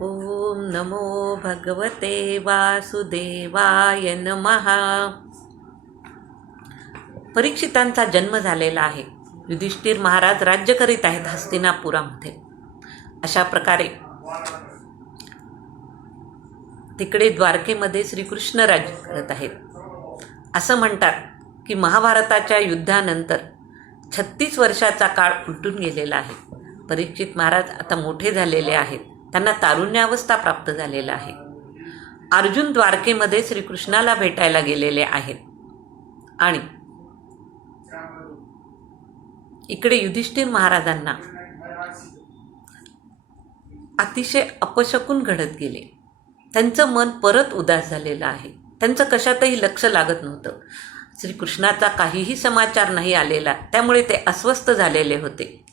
ओम नमो भगवते वासुदेवाय नमः. परीक्षितांचा जन्म झालेला आहे. युधिष्ठिर महाराज राज्य करीत आहेत हस्तिनापुरामध्ये. अशा प्रकारे तिकडे द्वारकेमध्ये श्रीकृष्ण राज्य करत आहेत. असं म्हणतात की महाभारताच्या युद्धानंतर 36 वर्षाचा काळ उलटून गेलेला आहे. परीक्षित महाराज आता मोठे झालेले आहेत. त्यांना तारुण्यावस्था प्राप्त झालेला आहे. अर्जुन द्वारकेमध्ये श्रीकृष्णाला भेटायला गेलेले आहेत आणि इकडे युधिष्ठिर महाराजांना अतिशय अपशकुन घडत गेले. त्यांचं मन परत उदास झालेलं आहे. त्यांचं कशातही लक्ष लागत नव्हतं. श्रीकृष्णाचा काहीही समाचार नाही आलेला, त्यामुळे ते अस्वस्थ झालेले होते.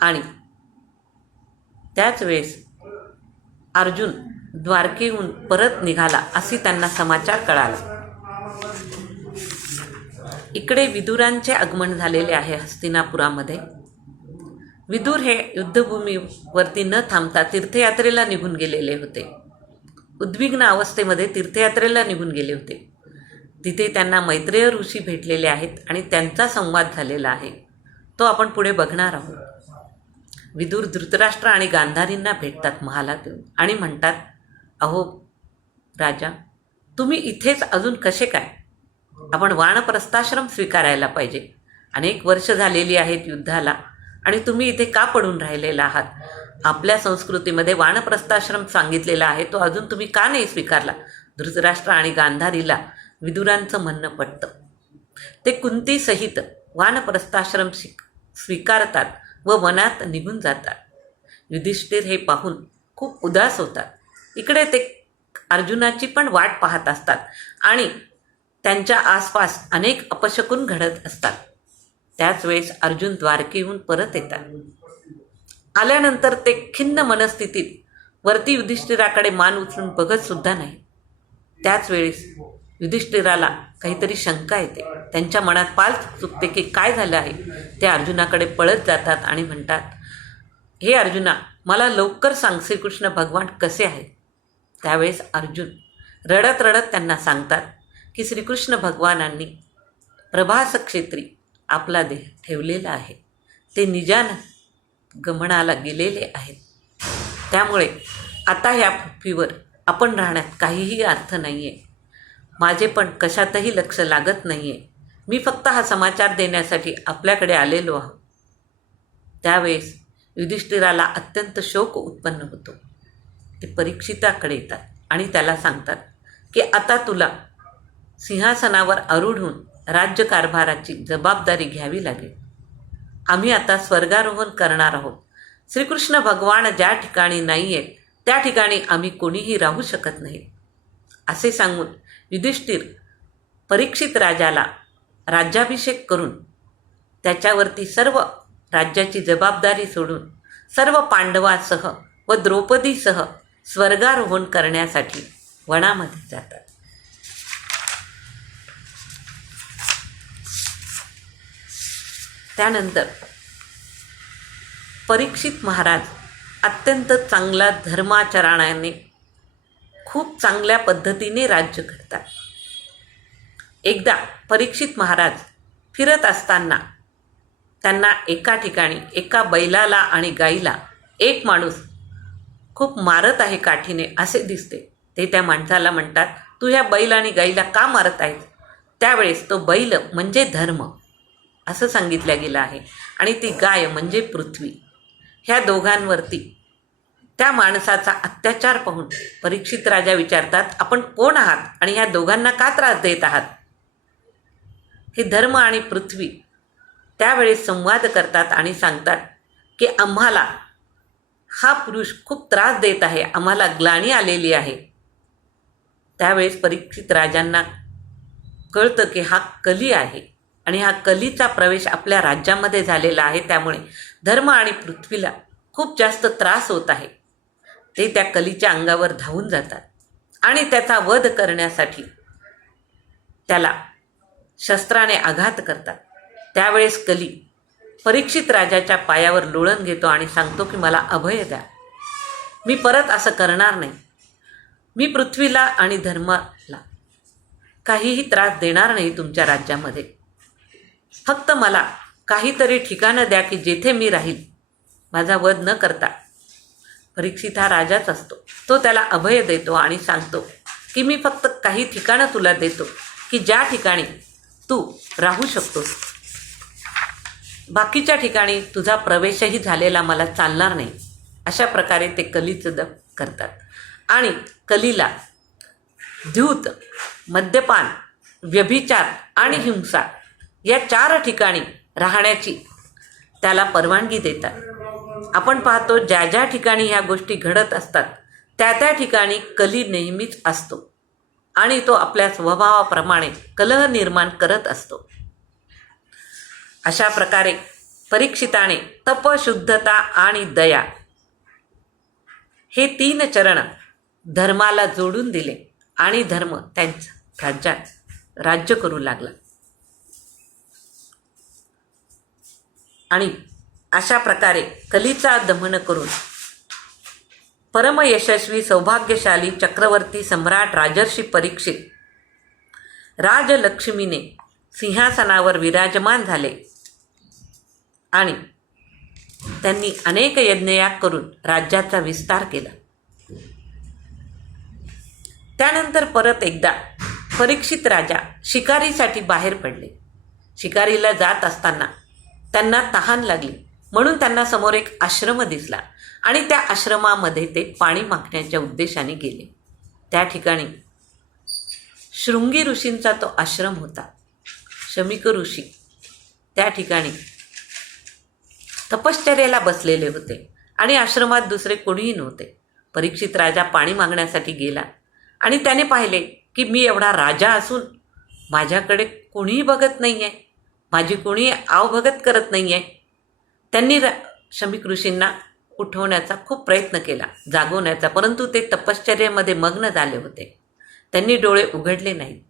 आणि त्याच वेळेस अर्जुन द्वारकेहून परत निघाला असे त्यांना समाचार कळाला. इकडे विदुरांचे आगमन झालेले आहे हस्तिनापुरामध्ये. विदुर हे युद्धभूमीवरती न थांबता तीर्थयात्रेला निघून गेलेले होते. उद्विग्न अवस्थेमध्ये तीर्थयात्रेला निघून गेले होते. तिथे त्यांना मैत्रेय ऋषी भेटलेले आहेत आणि त्यांचा संवाद झालेला आहे. तो आपण पुढे बघणार आहोत. विदुर धृतराष्ट्र आणि गांधारींना भेटतात महालात येऊन आणि म्हणतात, अहो राजा, तुम्ही इथेच अजून कसे काय? आपण वानप्रस्थाश्रम स्वीकारायला पाहिजे. अनेक वर्ष झालेली आहेत युद्धाला आणि तुम्ही इथे का पडून राहिलेला आहात? आपल्या संस्कृतीमध्ये वानप्रस्थाश्रम सांगितलेला आहे, तो अजून तुम्ही का नाही स्वीकारला? धृतराष्ट्र आणि गांधारीला विदुरांचं म्हणणं पटतं. ते कुंतीसहित वानप्रस्थाश्रम स्वीकारतात व वनात निघून जातात. युधिष्ठिर हे पाहून खूप उदास होतात. इकडे ते अर्जुनाची पण वाट पाहत असतात आणि त्यांच्या आसपास अनेक अपशकुन घडत असतात. त्याच वेळेस अर्जुन द्वारकेहून परत येतात. आल्यानंतर ते खिन्न मनस्थितीत वरती युधिष्ठिराकडे मान उचलून बघत सुद्धा नाही. त्याच वेळेस युधिष्ठिराला काहीतरी शंका येते. त्यांच्या मनात पाल चुकते की काय झालं आहे. ते अर्जुनाकडे पळत जातात आणि म्हणतात, हे अर्जुना, मला लवकर सांग, श्रीकृष्ण भगवान कसे आहेत? त्यावेळेस अर्जुन रडत रडत त्यांना सांगतात की श्रीकृष्ण भगवानांनी प्रभास क्षेत्री आपला देह ठेवलेला आहे. ते निजान गमनाला गेलेले आहेत. त्यामुळे आता ह्या पृथ्वीवर आपण राहण्यात काहीही अर्थ नाही आहे. माझे पण कशातही लक्ष लागत नाही आहे. मी फक्त हा समाचार देण्यासाठी आपल्याकडे आलेलो आहोत. त्यावेळेस युधिष्ठिराला अत्यंत शोक उत्पन्न होतो. ते परीक्षिताकडे येतात आणि त्याला सांगतात की आता तुला सिंहासनावर आरूढ होऊन राज्यकारभाराची जबाबदारी घ्यावी लागेल. आम्ही आता स्वर्गारोहण करणार आहोत. श्रीकृष्ण भगवान ज्या ठिकाणी नाही आहेत त्या ठिकाणी आम्ही कोणीही राहू शकत नाही. असे सांगून युधिष्ठिर परीक्षित राजाला राज्याभिषेक करून त्याच्यावरती सर्व राज्याची जबाबदारी सोडून सर्व पांडवासह व द्रौपदीसह स्वर्गारोहण करण्यासाठी वनामध्ये जातात. त्यानंतर परीक्षित महाराज अत्यंत चांगला धर्माचरणाने खूप चांगल्या पद्धतीने राज्य करतात. एकदा परीक्षित महाराज फिरत असताना त्यांना एका ठिकाणी एका बैलाला आणि गाईला एक माणूस खूप मारत आहे काठीने असे दिसते. ते त्या माणसाला म्हणतात, तू ह्या बैल आणि गाईला का मारत आहेस? त्यावेळेस तो बैल म्हणजे धर्म असं सांगितलं गेलं आहे आणि ती गाय म्हणजे पृथ्वी. ह्या दोघांवरती त्या माणसाचा अत्याचार पाहून परीक्षित राजा विचारतात, आपण कोण आहात आणि ह्या दोघांना का त्रास देत आहात? हे धर्म आणि पृथ्वी त्यावेळेस संवाद करतात आणि सांगतात की आम्हाला हा पुरुष खूप त्रास देत आहे, आम्हाला ग्लानी आलेली आहे. त्यावेळेस परीक्षित राजांना कळतं की हा कली आहे आणि हा कलीचा प्रवेश आपल्या राज्यामध्ये झालेला आहे. त्यामुळे धर्म आणि पृथ्वीला खूप जास्त त्रास होत आहे. ते त्या कलीच्या अंगावर धावून जातात आणि त्याचा वध करण्यासाठी त्याला शस्त्राने आघात करतात. त्यावेळेस कली परीक्षित राजाच्या पायावर लोळण घेतो आणि सांगतो की मला अभय द्या. मी परत असं करणार नाही. मी पृथ्वीला आणि धर्माला काहीही त्रास देणार नाही तुमच्या राज्यामध्ये. फक्त मला काहीतरी ठिकाणं द्या की जेथे मी राहील, माझा वध न करता. परीक्षित हा राजाच असतो. तो त्याला अभय देतो आणि सांगतो की मी फक्त काही ठिकाणं तुला देतो की ज्या ठिकाणी तू राहू शकतोस. बाकीच्या ठिकाणी तुझा प्रवेशही झालेला मला चालणार नाही. अशा प्रकारे ते कलीचं दप करतात आणि कलीला द्यूत, मद्यपान, व्यभिचार आणि हिंसा या 4 ठिकाणी राहण्याची त्याला परवानगी देतात. आपण पाहतो ज्या ज्या ठिकाणी ह्या गोष्टी घडत असतात त्या त्या ठिकाणी कली नेहमीच असतो आणि तो आपल्या स्वभावाप्रमाणे कलह निर्माण करत असतो. अशा प्रकारे परीक्षिताने तप, शुद्धता आणि दया हे 3 चरण धर्माला जोडून दिले आणि धर्म त्यांच्या राज्यात राज्य करू लागला. आणि अशा प्रकारे कलीचा दमन करून परमयशस्वी सौभाग्यशाली चक्रवर्ती सम्राट राजर्षी परीक्षित राजलक्ष्मीने सिंहासनावर विराजमान झाले आणि त्यांनी अनेक यज्ञयाग करून राज्याचा विस्तार केला. त्यानंतर परत एकदा परीक्षित राजा शिकारीसाठी बाहेर पडले. शिकारीला जात असताना त्यांना तहान लागली म्हणून त्यांना समोर एक आश्रम दिसला आणि त्या आश्रमामध्ये ते पाणी मागण्याच्या उद्देशाने गेले. त्या ठिकाणी शृंगी ऋषींचा तो आश्रम होता. शमीक ऋषी त्या ठिकाणी तपश्चर्याला बसलेले होते आणि आश्रमात दुसरे कोणीही नव्हते. परीक्षित राजा पाणी मागण्यासाठी गेला आणि त्याने पाहिले की मी एवढा राजा असून माझ्याकडे कोणीही बघत नाही आहे, माझी कोणी आवभगत करत नाही आहे. त्यांनी शमीक ऋषींना उठवण्याचा खूप प्रयत्न केला, जागवण्याचा, परंतु ते तपश्चर्येमध्ये मग्न झाले होते. त्यांनी डोळे उघडले नाहीत.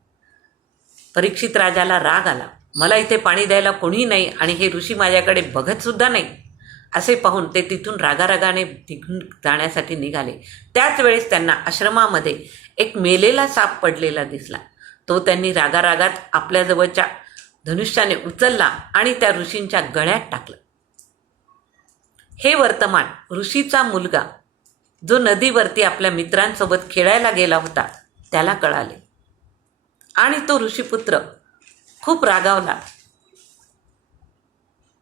परीक्षित राजाला राग आला. मला इथे पाणी द्यायला कोणी नाही आणि हे ऋषी माझ्याकडे बघतसुद्धा नाही. असे पाहून ते तिथून रागारागाने निघून जाण्यासाठी निघाले. त्याच वेळेस त्यांना आश्रमामध्ये एक मेलेला साप पडलेला दिसला. तो त्यांनी रागारागात आपल्याजवळच्या धनुष्याने उचलला आणि त्या ऋषींच्या गळ्यात टाकलं. हे वर्तमान ऋषीचा मुलगा जो नदीवरती आपल्या मित्रांसोबत खेळायला गेला होता त्याला कळाले आणि तो ऋषीपुत्र खूप रागावला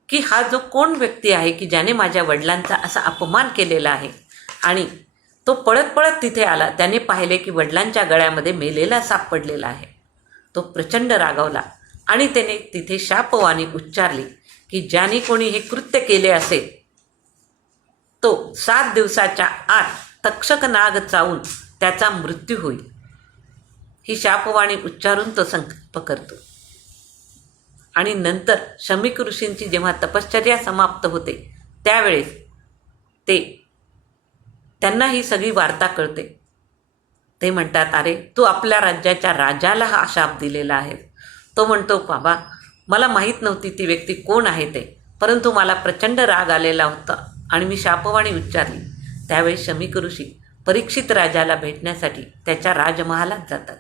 की हा जो कोण व्यक्ती आहे की ज्याने माझ्या वडिलांचा असा अपमान केलेला आहे. आणि तो पळत पळत तिथे आला. त्याने पाहिले की वडिलांच्या गळ्यामध्ये मेलेला साप पडलेला आहे. तो प्रचंड रागावला आणि त्याने तिथे शापवाणी उच्चारली की ज्याने कोणी हे कृत्य केले असेल तो 7 दिवसाच्या आत तक्षक नाग चावून त्याचा मृत्यू होईल. ही शापवाणी उच्चारून तो संकल्प करतो. आणि नंतर शमीक ऋषींची जेव्हा तपश्चर्या समाप्त होते त्यावेळेस त्यांना ही सगळी वार्ता कळते. ते म्हणतात, अरे तू आपल्या राज्याच्या राजाला हा शाप दिलेला आहे. तो म्हणतो, बाबा मला माहीत नव्हती ती व्यक्ती कोण आहे ते, परंतु मला प्रचंड राग आलेला होता आणि मी शापवाणी उच्चारली. त्यावेळेस शमीक ऋषी परीक्षित राजाला भेटण्यासाठी त्याच्या राजमहालात जातात.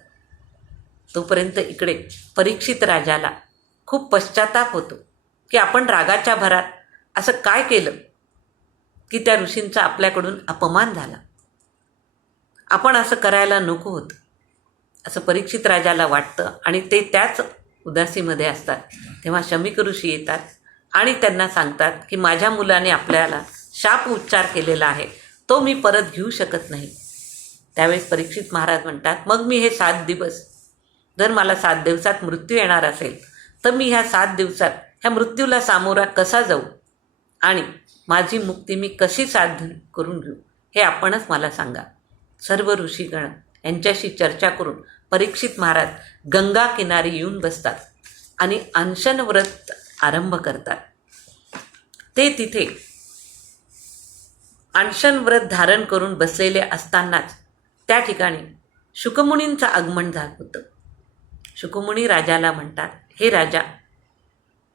तोपर्यंत इकडे परीक्षित राजाला खूप पश्चाताप होतो की आपण रागाच्या भरात असं काय केलं की त्या ऋषींचा आपल्याकडून अपमान झाला. आपण असं करायला नको होतं असं परीक्षित राजाला वाटतं आणि ते त्याच उदासीमध्ये असतात. तेव्हा शमीक ऋषी येतात आणि त्यांना सांगतात की माझ्या मुलाने आपल्याला शाप उच्चार केलेला आहे, तो मी परत घेऊ शकत नाही. त्यावेळेस परीक्षित महाराज म्हणतात, मग मी हे 7 दिवस, जर मला 7 दिवसात मृत्यू येणार असेल तर मी ह्या 7 दिवसात ह्या मृत्यूला सामोरा कसा जाऊ आणि माझी मुक्ती मी कशी साध्य करून घेऊ हे आपणच मला सांगा. सर्व ऋषीगण यांच्याशी चर्चा करून परीक्षित महाराज गंगा किनारी येऊन बसतात आणि अनशन व्रत आरंभ करतात. ते तिथे अनशन व्रत धारण करून बसलेले असतानाच त्या ठिकाणी शुकमुनींचं आगमन झालं होतं. शुकमुनी राजाला म्हणतात, हे राजा,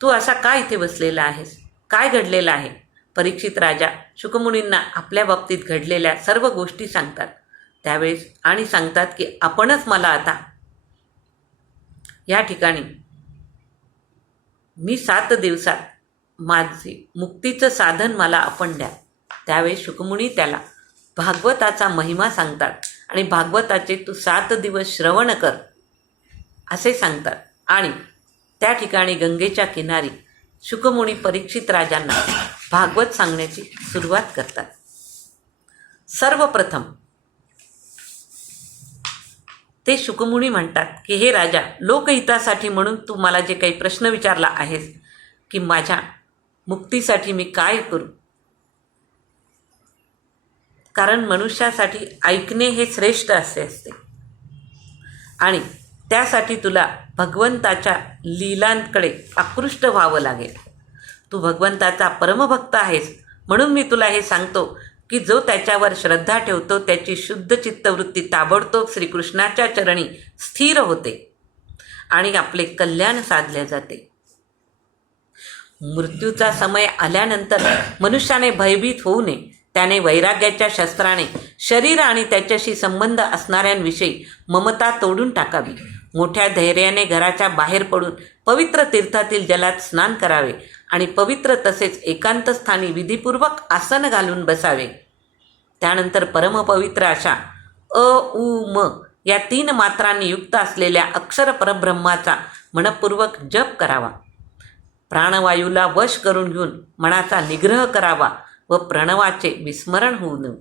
तू असा का इथे बसलेला आहेस? काय घडलेलं आहे? परीक्षित राजा शुकमुनींना आपल्या बाबतीत घडलेल्या सर्व गोष्टी सांगतात त्यावेळेस आणि सांगतात की आपणच मला आता या ठिकाणी मी 7 दिवसात माझे मुक्तीचं साधन मला आपण द्या. त्यावेळेस शुकमुनी त्याला भागवताचा महिमा सांगतात आणि भागवताचे तू 7 दिवस श्रवण कर असे सांगतात. आणि त्या ठिकाणी गंगेच्या किनारी शुकमुनी परीक्षित राजांना भागवत सांगण्याची सुरुवात करतात. सर्वप्रथम ते शुकमुनी म्हणतात की हे राजा, लोकहितासाठी म्हणून तू मला जे काही प्रश्न विचारला आहेस की माझ्या मुक्तीसाठी मी काय करू, कारण मनुष्यासाठी ऐकणे हे श्रेष्ठ असे असते आणि त्यासाठी तुला भगवंताच्या लीलांकडे आकृष्ट व्हावं लागेल. तू भगवंताचा परमभक्त आहेस म्हणून मी तुला हे सांगतो की जो त्याच्यावर श्रद्धा ठेवतो त्याची शुद्ध चित्तवृत्ती ताबडतोब श्रीकृष्णाच्या चरणी स्थिर होते आणि आपले कल्याण साधले जाते. मृत्यूचा समय आल्यानंतर मनुष्याने भयभीत होऊ नये. त्याने वैराग्याच्या शस्त्राने शरीर आणि त्याच्याशी संबंध असणाऱ्यांविषयी ममता तोडून टाकावी. मोठ्या धैर्याने घराच्या बाहेर पडून पवित्र तीर्थातील जलात स्नान करावे आणि पवित्र तसेच एकांत स्थानी विधीपूर्वक आसन घालून बसावे. त्यानंतर परमपवित्र अशा अ उ म या 3 मात्रांनी युक्त असलेल्या अक्षर परब्रह्माचा मनपूर्वक जप करावा. प्राणवायूला वश करून घेऊन मनाचा निग्रह करावा व प्रणवाचे विस्मरण होऊ नये.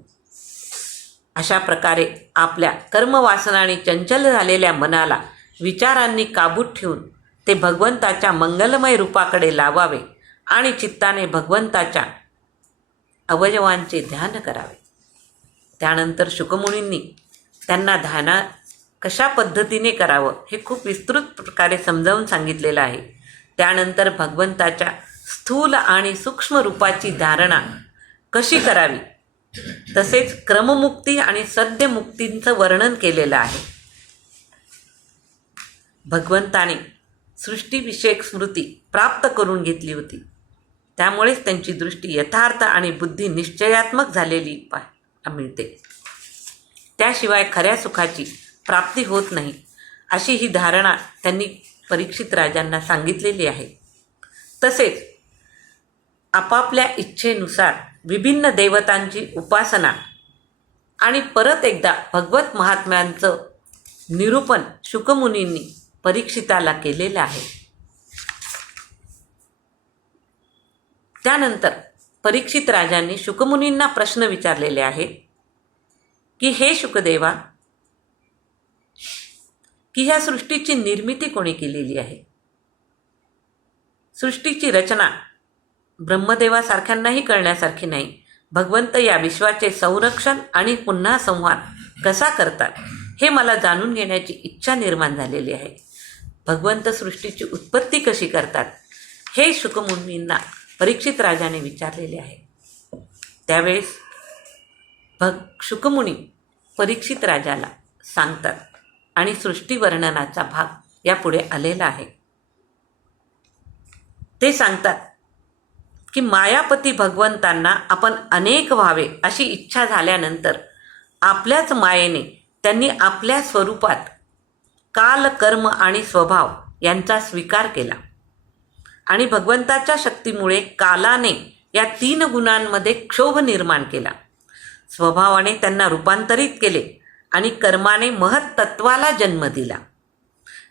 अशा प्रकारे आपल्या कर्मवासनांनी चंचल झालेल्या मनाला विचारांनी काबूत ठेवून ते भगवंताच्या मंगलमय रूपाकडे लावावे आणि चित्ताने भगवंताच्या अवयवांचे ध्यान करावे. त्यानंतर शुकमुनींनी त्यांना ध्यान कशा पद्धतीने करावं हे खूप विस्तृत प्रकारे समजावून सांगितलेलं आहे. त्यानंतर भगवंताच्या स्थूल आणि सूक्ष्म रूपाची धारणा कशी करावी तसेच क्रममुक्ती आणि सद्यमुक्तींचं वर्णन केलेलं आहे. भगवंताने सृष्टीविषयक स्मृती प्राप्त करून घेतली होती त्यामुळेच त्यांची दृष्टी यथार्थ आणि बुद्धी निश्चयात्मक झालेली मिळते. त्याशिवाय खऱ्या सुखाची प्राप्ती होत नाही अशी ही धारणा त्यांनी परीक्षित राजांना सांगितलेली आहे. तसेच आपापल्या इच्छेनुसार विभिन्न देवतांची उपासना आणि परत एकदा भगवत महात्म्यांचं निरूपण शुकमुनींनी परीक्षिताला केलेलं आहे. त्यानंतर परीक्षित राजांनी शुकमुनींना प्रश्न विचारलेले आहेत की हे शुकदेवा, की ह्या सृष्टीची निर्मिती कोणी केलेली आहे. सृष्टीची रचना ब्रह्मदेवासारख्यांनाही कळण्यासारखी नाही. भगवंत या विश्वाचे संरक्षण आणि पुन्हा संहार कसा करतात हे मला जाणून घेण्याची इच्छा निर्माण झालेली आहे. भगवंत सृष्टीची उत्पत्ती कशी करतात हे शुकमुनींना परीक्षित राजाने विचारलेले आहे. त्यावेळेस शुकमुनी परीक्षित राजाला सांगतात आणि सृष्टी वर्णनाचा भाग यापुढे आलेला आहे. ते सांगतात की मायापती भगवंतांना आपण अनेक व्हावे अशी इच्छा झाल्यानंतर आपल्याच मायेने त्यांनी आपल्या स्वरूपात काल, कर्म आणि स्वभाव यांचा स्वीकार केला आणि भगवंताच्या शक्तीमुळे कालाने या 3 गुणांमध्ये क्षोभ निर्माण केला. स्वभावाने त्यांना रूपांतरित केले आणि कर्माने महत्तत्वाला जन्म दिला.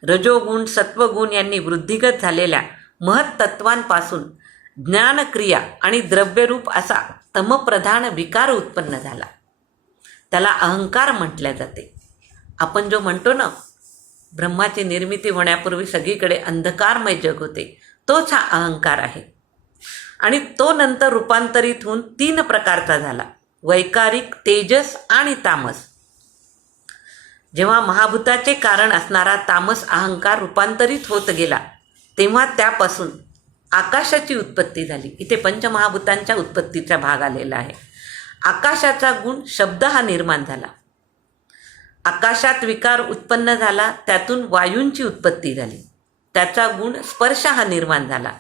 रजोगुण, सत्वगुण यांनी वृद्धिगत झालेल्या महत्तत्वांपासून ज्ञानक्रिया आणि द्रव्यरूप असा तमप्रधान विकार उत्पन्न झाला. त्याला अहंकार म्हटल्या जाते. आपण जो म्हणतो ना, ब्रह्माची निर्मिती होण्यापूर्वी सगळीकडे अंधकारमय जग होते, तोच हा अहंकार आहे. आणि तो नंतर रूपांतरित होऊन 3 प्रकारचा झाला: वैकारिक, तेजस आणि तामस. जेव्हा महाभूताचे कारण असणारा तामस अहंकार रूपांतरित होत गेला तेव्हा त्यापासून आकाशाची उत्पत्ती झाली. इथे पंचमहाभूतांच्या उत्पत्तीचा भाग आलेला आहे. आकाशाचा गुण शब्द हा निर्माण झाला. आकाशात विकार उत्पन्न झाला, त्यातून वायूंची उत्पत्ती झाली. त्याचा गुण स्पर्श हा निर्माण झाला.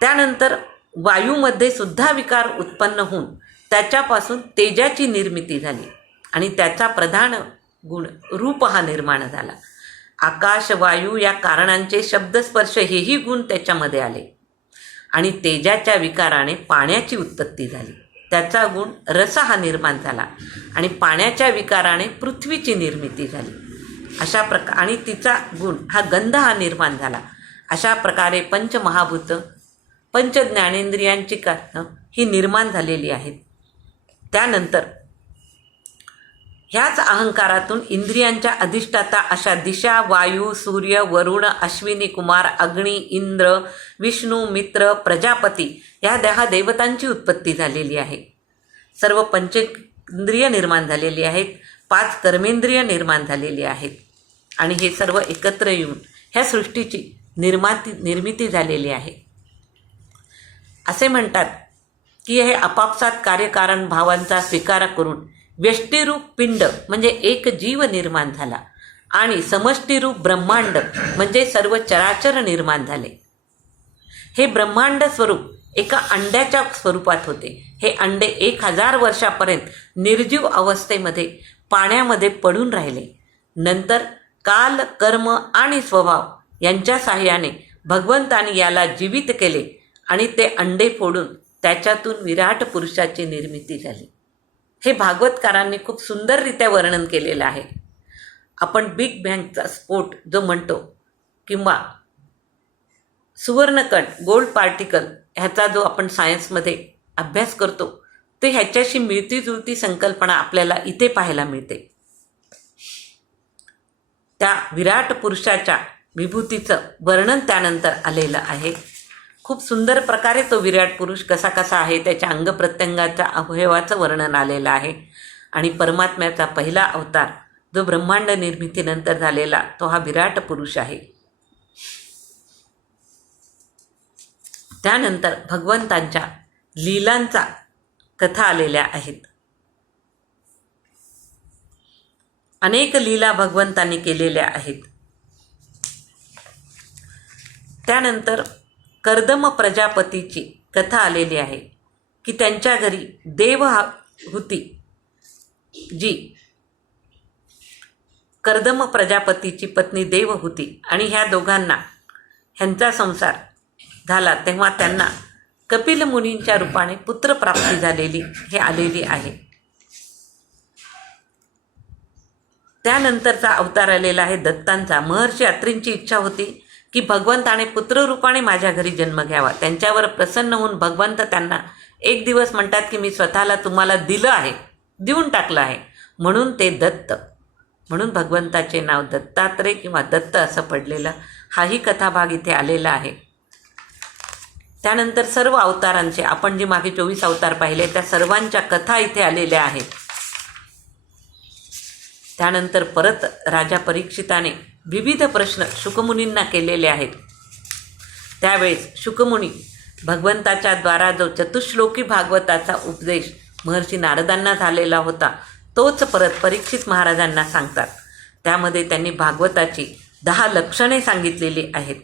त्यानंतर वायूमध्ये सुद्धा विकार उत्पन्न होऊन त्याच्यापासून तेजाची निर्मिती झाली आणि त्याचा प्रधान गुण रूप हा निर्माण झाला. आकाश वायू या कारणांचे शब्दस्पर्श हेही गुण त्याच्यामध्ये आले आणि तेजाच्या विकाराने पाण्याची उत्पत्ती झाली. त्याचा गुण रस हा निर्माण झाला आणि पाण्याच्या विकाराने पृथ्वीची निर्मिती झाली. अशा प्रकार आणि तिचा गुण हा गंध हा निर्माण झाला. अशा प्रकारे पंचमहाभूत पंच ज्ञानेंद्रियांची कारणं ही निर्माण झालेली आहेत. त्यानंतर ह्याच अहंकारातून इंद्रियांच्या अधिष्ठाता अशा दिशा, वायू, सूर्य, वरुण, अश्विनी कुमार, अग्नी, इंद्र, विष्णू, मित्र, प्रजापती ह्या 10 देवतांची उत्पत्ती झालेली आहे. सर्व पंचेंद्रिय निर्माण झालेली आहेत, 5 कर्मेंद्रिय निर्माण झालेली आहेत आणि हे सर्व एकत्र येऊन ह्या सृष्टीची निर्मिती झालेली आहे. असे म्हणतात की हे आपापसात कार्यकारण भावांचा स्वीकार करून व्यष्टीरूप पिंड म्हणजे एक जीव निर्माण झाला आणि समष्टीरूप ब्रह्मांड म्हणजे सर्व चराचर निर्माण झाले. हे ब्रह्मांड स्वरूप एका अंड्याच्या स्वरूपात होते. हे अंडे 1000 वर्षापर्यंत निर्जीव अवस्थेमध्ये पाण्यामध्ये पडून राहिले. नंतर काल, कर्म आणि स्वभाव यांच्या साहाय्याने भगवंताने याला जीवित केले आणि ते अंडे फोडून त्याच्यातून विराट पुरुषाची निर्मिती झाली. हे भागवतकारांनी खूप सुंदररित्या वर्णन केलेलं आहे. आपण बिग बँगचा स्फोट जो म्हणतो किंवा सुवर्णकण गोल्ड पार्टिकल ह्याचा जो आपण सायन्समध्ये अभ्यास करतो ते ह्याच्याशी मिळतीजुळती संकल्पना आपल्याला इथे पाहायला मिळते. त्या विराट पुरुषाच्या विभूतीचं वर्णन त्यानंतर आलेलं आहे. खूप सुंदर प्रकारे तो विराट पुरुष कसा कसा आहे त्याच्या अंगप्रत्यंगाच्या अवयवाचं वर्णन आलेलं आहे. आणि परमात्म्याचा पहिला अवतार जो ब्रह्मांड निर्मितीनंतर झालेला तो हा विराट पुरुष आहे. त्यानंतर भगवंतांच्या लीलांचा कथा आलेल्या आहेत. अनेक लीला भगवंतांनी केलेल्या आहेत. त्यानंतर कर्दम प्रजापतीची कथा आलेली आहे की त्यांच्या घरी देवहूती जी कर्दम प्रजापतीची पत्नी देवहूती आणि ह्या दोघांना ह्यांचा संसार झाला तेव्हा त्यांना कपिल मुनींच्या रूपाने पुत्रप्राप्ती झालेली हे आलेली आहे. त्यानंतरचा अवतार आलेला आहे दत्तांचा. महर्षी अत्रींची इच्छा होती की भगवंताने पुत्ररूपाने माझ्या घरी जन्म घ्यावा. त्यांच्यावर प्रसन्न होऊन भगवंत त्यांना एक दिवस म्हणतात की मी स्वतःला तुम्हाला दिलं आहे, देऊन टाकलं आहे, म्हणून ते दत्त, म्हणून भगवंताचे नाव दत्तात्रेय किंवा दत्त असं पडलेलं हाही कथाभाग इथे आलेला आहे. त्यानंतर सर्व अवतारांचे आपण जे मागे 24 अवतार पाहिले त्या सर्वांच्या कथा इथे आलेल्या आहेत. त्यानंतर परत राजा परीक्षिताने विविध प्रश्न शुकमुनींना केलेले आहेत. त्यावेळेस शुकमुनी भगवंताच्या द्वारा जो चतुश्लोकी भागवताचा उपदेश महर्षी नारदांना झालेला होता तोच परत परीक्षित महाराजांना सांगतात. त्यामध्ये त्यांनी भागवताची 10 लक्षणे सांगितलेली आहेत.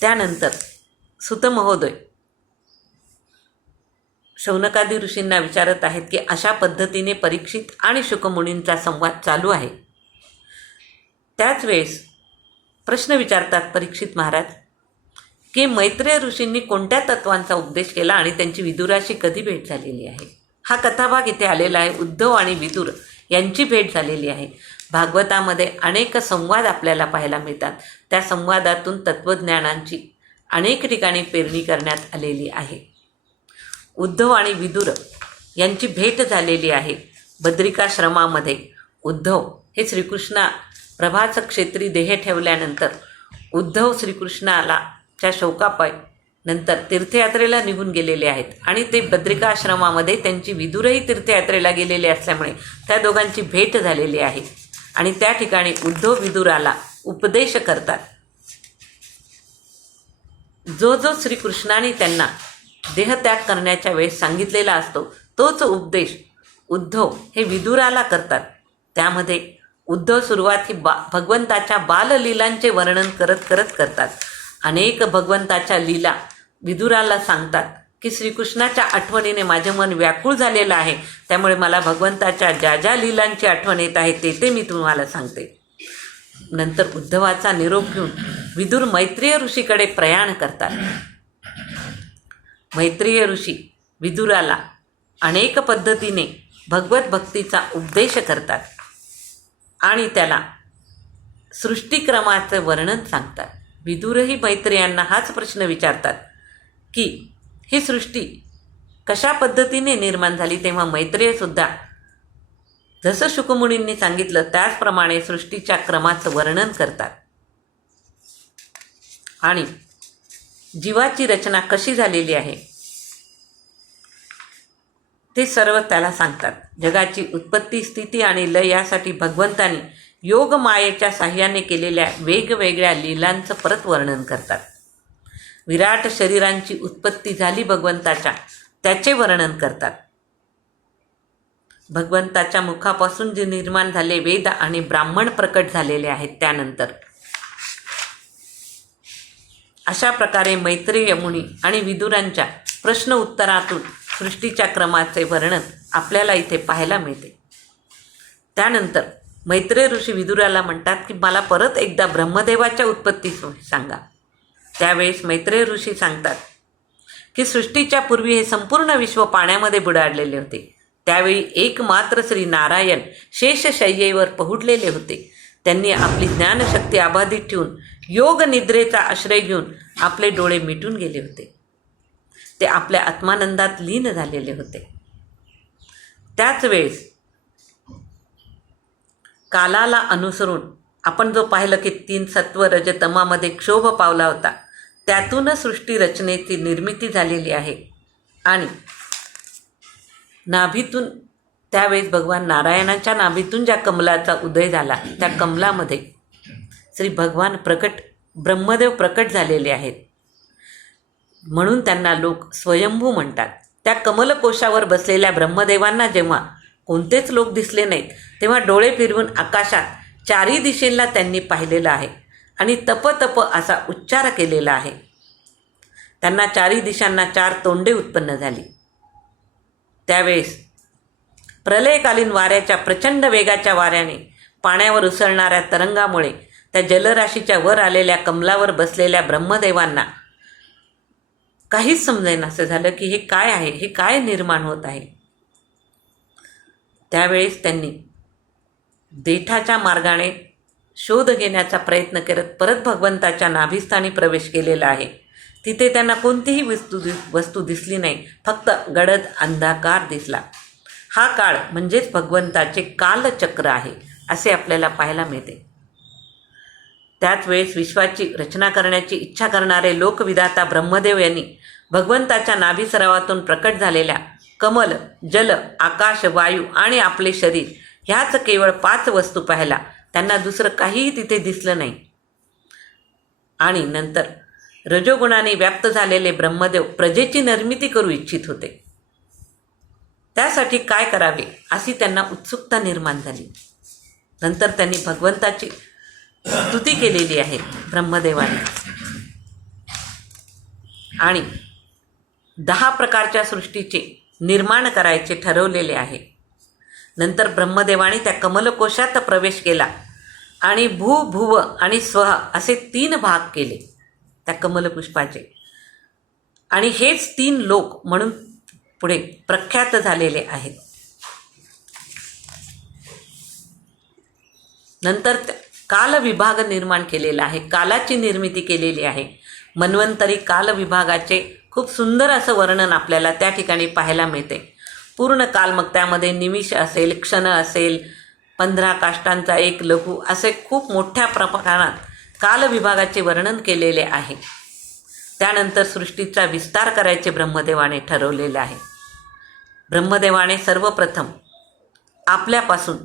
त्यानंतर सुत महोदय शौनकादी ऋषींना विचारत आहेत की अशा पद्धतीने परीक्षित आणि शुकमुनींचा संवाद चालू आहे. त्याच वेळेस प्रश्न विचारतात परीक्षित महाराज की मैत्रेय ऋषींनी कोणत्या तत्वांचा उपदेश केला आणि त्यांची विदुराशी कधी भेट झालेली आहे. हा कथाभाग इथे आलेला आहे. उद्धव आणि विदुर यांची भेट झालेली आहे. भागवतामध्ये अनेक संवाद आपल्याला पाहायला मिळतात. त्या संवादातून तत्त्वज्ञानांची अनेक ठिकाणी पेरणी करण्यात आलेली आहे. उद्धव आणि विदुर यांची भेट झालेली आहे बद्रिकाश्रमामध्ये. उद्धव हे श्रीकृष्णा प्रभास क्षेत्री देह ठेवल्यानंतर उद्धव श्रीकृष्णाला च्या शोकापायी नंतर तीर्थयात्रेला निघून गेलेले आहेत आणि ते बद्रिकाश्रमामध्ये त्यांची विदुरही तीर्थयात्रेला गेलेले असल्यामुळे त्या दोघांची भेट झालेली आहे आणि त्या ठिकाणी उद्धव विदुराला उपदेश करतात. जो जो श्रीकृष्णाने त्यांना देहत्याग करण्याच्या वेळेस सांगितलेला असतो तोच उपदेश उद्धव हे विदुराला करतात. त्यामध्ये उद्धव सुरुवात ही भगवंताच्या बाललीलांचे वर्णन करत करतात. अनेक भगवंताच्या लीला विदुराला सांगतात की श्रीकृष्णाच्या आठवणीने माझे मन व्याकुळ झालेलं आहे, त्यामुळे मला भगवंताच्या ज्या ज्या लीलांची आठवण येत आहे ते मी तुम्हाला सांगते. नंतर उद्धवाचा निरोप घेऊन विदुर मैत्रेय ऋषीकडे प्रयाण करतात. मैत्रेय ऋषी विदुराला अनेक पद्धतीने भगवत भक्तीचा उपदेश करतात आणि त्याला सृष्टिक्रमाचं वर्णन सांगतात. विदुरही मैत्रेयांना हाच प्रश्न विचारतात की ही सृष्टी कशा पद्धतीने निर्माण झाली. तेव्हा मैत्रेयसुद्धा जसं शुकमुनींनी सांगितलं त्याचप्रमाणे सृष्टीच्या क्रमाचं वर्णन करतात आणि जीवाची रचना कशी झालेली आहे ते सर्व त्याला सांगतात. जगाची उत्पत्ती, स्थिती आणि लय यासाठी भगवंतानी योग मायेच्या साह्याने केलेल्या वेगवेगळ्या लीलांचं परत वर्णन करतात. विराट शरीरांची उत्पत्ती झाली भगवंताच्या, त्याचे वर्णन करतात. भगवंताच्या मुखापासून जे निर्माण झाले वेद आणि ब्राह्मण प्रकट झालेले आहेत. त्यानंतर अशा प्रकारे मैत्रेय मुनी आणि विदुरांच्या प्रश्न उत्तरातून सृष्टीच्या क्रमाचे वर्णन आपल्याला इथे पाहायला मिळते. त्यानंतर मैत्रेय ऋषी विदुराला म्हणतात की मला परत एकदा ब्रह्मदेवाच्या उत्पत्ती सांगा. त्यावेळेस मैत्रेय ऋषी सांगतात की सृष्टीच्या पूर्वी हे संपूर्ण विश्व पाण्यामध्ये बुडाडलेले होते. त्यावेळी एकमात्र श्री नारायण शेषशय्येवर पहुडलेले होते. त्यांनी आपली ज्ञानशक्ती अबाधित ठेवून योग निद्रेचा आश्रय घेऊन आपले डोळे मिटून गेले होते. ते आपल्या आत्मानंदात लीन झालेले होते. त्याच वेळेस कालाला अनुसरून आपण जो पाहिलं की 3 सत्व रज तमामध्ये क्षोभ पावला होता, त्यातूनच सृष्टी रचनेची निर्मिती झालेली आहे. आणि नाभीतून त्यावेळेस भगवान नारायणाच्या नाभीतून ज्या कमलाचा उदय झाला त्या कमलामध्ये श्री भगवान ब्रह्मदेव प्रकट झालेले आहेत. म्हणून त्यांना लोक स्वयंभू म्हणतात. त्या कमलकोशावर बसलेल्या ब्रह्मदेवांना जेव्हा कोणतेच लोक दिसले नाहीत तेव्हा डोळे फिरवून आकाशात 4ही दिशेला त्यांनी पाहिलेलं आहे आणि तप असा उच्चार केलेला आहे. त्यांना 4ही दिशांना 4 तोंडे उत्पन्न झाली. त्यावेळेस प्रलयकालीन वाऱ्याच्या प्रचंड वेगाच्या वाऱ्याने पाण्यावर उसळणाऱ्या तरंगामुळे त्या जलराशीच्या वर आलेल्या कमलावर बसलेल्या ब्रह्मदेवांना काहीच समजेनासे झालं की हे काय आहे, हे काय निर्माण होत आहे. त्यावेळेस त्यांनी देठाच्या मार्गाने शोध घेण्याचा प्रयत्न करत परत भगवंताच्या नाभिस्थानी प्रवेश केलेला आहे. तिथे त्यांना कोणतीही वस्तू दिसली नाही, फक्त गडद अंधकार दिसला. हा काळ म्हणजेच भगवंताचे कालचक्र आहे असे आपल्याला पाहायला मिळते. त्याच वेळेस विश्वाची रचना करण्याची इच्छा करणारे लोकविधाता ब्रह्मदेव यांनी भगवंताच्या नाभिसरावातून प्रकट झालेल्या कमल, जल, आकाश, वायू आणि आपले शरीर ह्याच केवळ 5 वस्तू पाहिला. त्यांना दुसरं काहीही तिथे दिसलं नाही. आणि नंतर रजोगुणाने व्याप्त झालेले ब्रह्मदेव प्रजेची निर्मिती करू इच्छित होते. त्यासाठी काय करावे अशी त्यांना उत्सुकता निर्माण झाली. नंतर त्यांनी भगवंताची स्तुती केलेली आहे ब्रह्मदेवाने आणि 10 प्रकारच्या सृष्टीचे निर्माण करायचे ठरवलेले आहे. नंतर ब्रह्मदेवाने त्या कमलकोशात प्रवेश केला आणि भू, भुव आणि स्वह असे 3 भाग केले त्या कमलपुष्पाचे. आणि हेच 3 लोक म्हणून पुढे प्रख्यात झालेले आहेत. नंतर कालविभाग निर्माण केलेला आहे, कालाची निर्मिती केलेली आहे. मन्वंतरी कालविभागाचे खूप सुंदर असं वर्णन आपल्याला त्या ठिकाणी पाहायला मिळते. पूर्ण काल, मग त्यामध्ये निमिष असेल, क्षण असेल, 15 काष्टांचा एक लघु असे खूप मोठ्या प्रमाणात कालविभागाचे वर्णन केलेले आहे. त्यानंतर सृष्टीचा विस्तार करायचे ब्रह्मदेवाने ठरवलेले आहे. ब्रह्मदेवाने सर्वप्रथम आपल्यापासून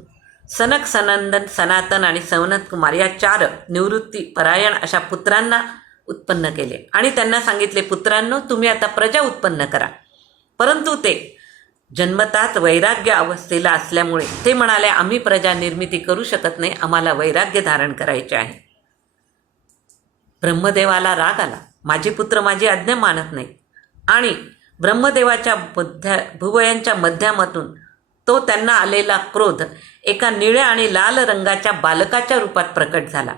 सनक, सनंदन, सनातन आणि सवनत कुमार या 4 निवृत्ती परायण अशा पुत्रांना उत्पन्न केले आणि त्यांना सांगितले, पुत्रांनो तुम्ही आता प्रजा उत्पन्न करा. परंतु ते जन्मताच वैराग्य अवस्थेला असल्यामुळे ते म्हणाले, आम्ही प्रजा निर्मिती करू शकत नाही, आम्हाला वैराग्य धारण करायचे आहे. ब्रह्मदेवाला राग आला. माझे पुत्र माझी आज्ञा मानत नाही. आणि ब्रह्मदेवाच्या भुवयांच्या माध्यमातून तो त्यांना आलेला क्रोध एका निळ्या आणि लाल रंगाच्या बालकाच्या रूपात प्रकट झाला.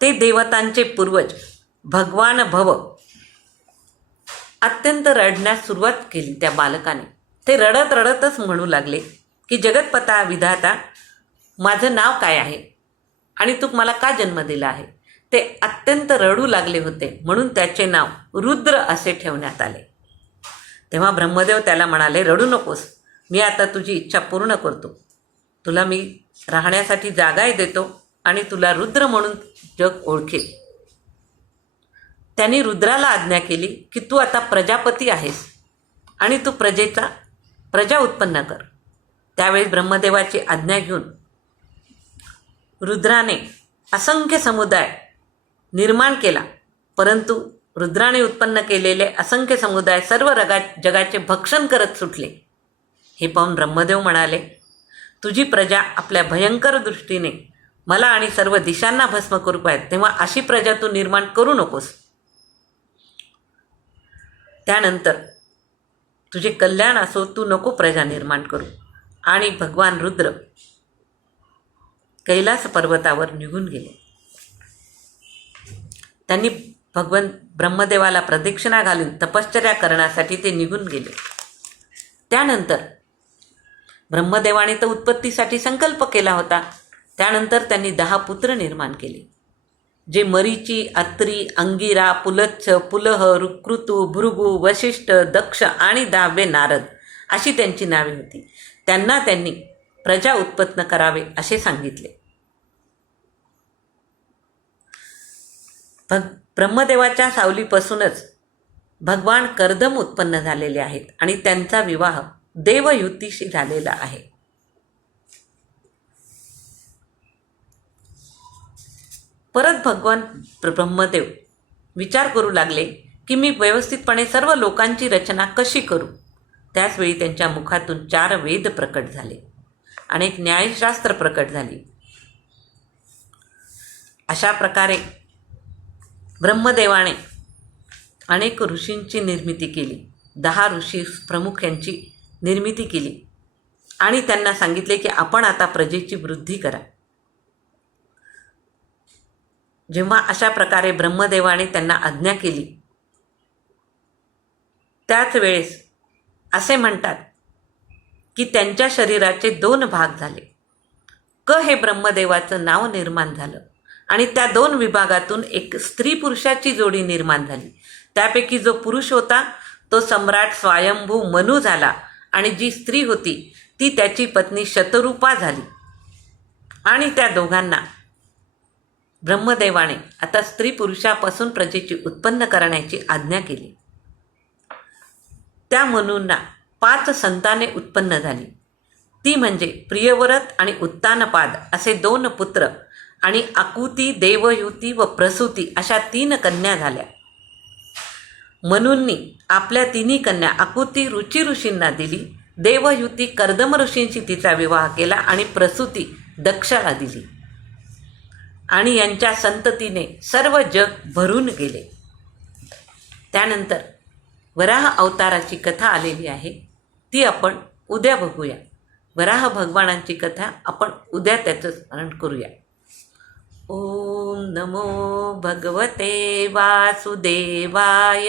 ते देवतांचे पूर्वज भगवान भव अत्यंत रडण्यास सुरुवात केली. त्या बालकाने ते रडत रडतच म्हणू लागले की जगतपता विधाता, माझं नाव काय आहे आणि तू मला का जन्म दिला आहे. ते अत्यंत रडू लागले होते, म्हणून त्याचे नाव रुद्र असे ठेवण्यात आले. तेव्हा ब्रह्मदेव त्याला म्हणाले, रडू नकोस, मी आता तुझी इच्छा पूर्ण करतो. तुला मी राहण्यासाठी जागाही देतो आणि तुला रुद्र म्हणून जग ओळखेल. त्यांनी रुद्राला आज्ञा केली की तू आता प्रजापती आहेस आणि तू प्रजा उत्पन्न कर. त्यावेळी ब्रह्मदेवाची आज्ञा घेऊन रुद्राने असंख्य समुदाय निर्माण केला. परंतु रुद्राने उत्पन्न केलेले असंख्य समुदाय सर्व जगाचे भक्षण करत सुटले. हे पाहून ब्रह्मदेव म्हणाले, तुझी प्रजा आपल्या भयंकर दृष्टीने मला आणि सर्व दिशांना भस्म करू पाहिजे, तेव्हा अशी प्रजा तू निर्माण करू नकोस. त्यानंतर तुझे कल्याण असो, तू नको प्रजा निर्माण करू. आणि भगवान रुद्र कैलास पर्वतावर निघून गेले. त्यांनी भगवान ब्रह्मदेवाला प्रदक्षिणा घालून तपश्चर्या करण्यासाठी ते निघून गेले. त्यानंतर ब्रह्मदेवाने तर उत्पत्तीसाठी संकल्प केला होता. त्यानंतर त्यांनी 10 पुत्र निर्माण केले, जे मरीची, अत्री, अंगिरा, पुलच्छ, पुलह, ऋक्रतू, भृगु, वशिष्ठ, दक्ष आणि 10वे नारद अशी त्यांची नावे होती. त्यांना त्यांनी प्रजा उत्पन्न करावे असे सांगितले. ब्रह्मदेवाच्या सावलीपासूनच भगवान कर्दम उत्पन्न झालेले आहेत आणि त्यांचा विवाह देवयुतीशी झालेला आहे. परत भगवान ब्रह्मदेव विचार करू लागले की मी व्यवस्थितपणे सर्व लोकांची रचना कशी करू. त्याचवेळी त्यांच्या मुखातून 4 वेद प्रकट झाले, अनेक न्यायशास्त्र प्रकट झाली. अशा प्रकारे ब्रह्मदेवाने अनेक ऋषींची निर्मिती केली. 10 ऋषी प्रमुख यांची निर्मिती केली आणि त्यांना सांगितले की आपण आता प्रजेची वृद्धी करा. जेव्हा अशा प्रकारे ब्रह्मदेवाने त्यांना आज्ञा केली, त्याच वेळेस असे म्हणतात की त्यांच्या शरीराचे 2 भाग झाले. हे ब्रह्मदेवाचं नाव निर्माण झालं आणि त्या 2 विभागातून एक स्त्री पुरुषाची जोडी निर्माण झाली. त्यापैकी जो पुरुष होता तो सम्राट स्वयंभू मनू झाला आणि जी स्त्री होती ती त्याची पत्नी शतरूपा झाली. आणि त्या दोघांना ब्रह्मदेवाने आता स्त्री पुरुषापासून प्रजेची उत्पन्न करण्याची आज्ञा केली. त्या मनूंना 5 संताने उत्पन्न झाली. ती म्हणजे प्रियव्रत आणि उत्तानपाद असे 2 पुत्र आणि आकुती, देवयुती व प्रसूती अशा 3 कन्या झाल्या. मनूंनी आपल्या 3 कन्या आकुती रुची ऋषींना दिली, देवयुती कर्दम ऋषींशी तिचा विवाह केला आणि प्रसूती दक्षाला दिली. आणि यांच्या संततीने सर्व जग भरून गेले. त्यानंतर वराह अवताराची कथा आलेली आहे, ती आपण उद्या बघूया. वराह भगवानांची कथा आपण उद्या त्याचं स्मरण करूया. ओम नमो भगवते वासुदेवाय.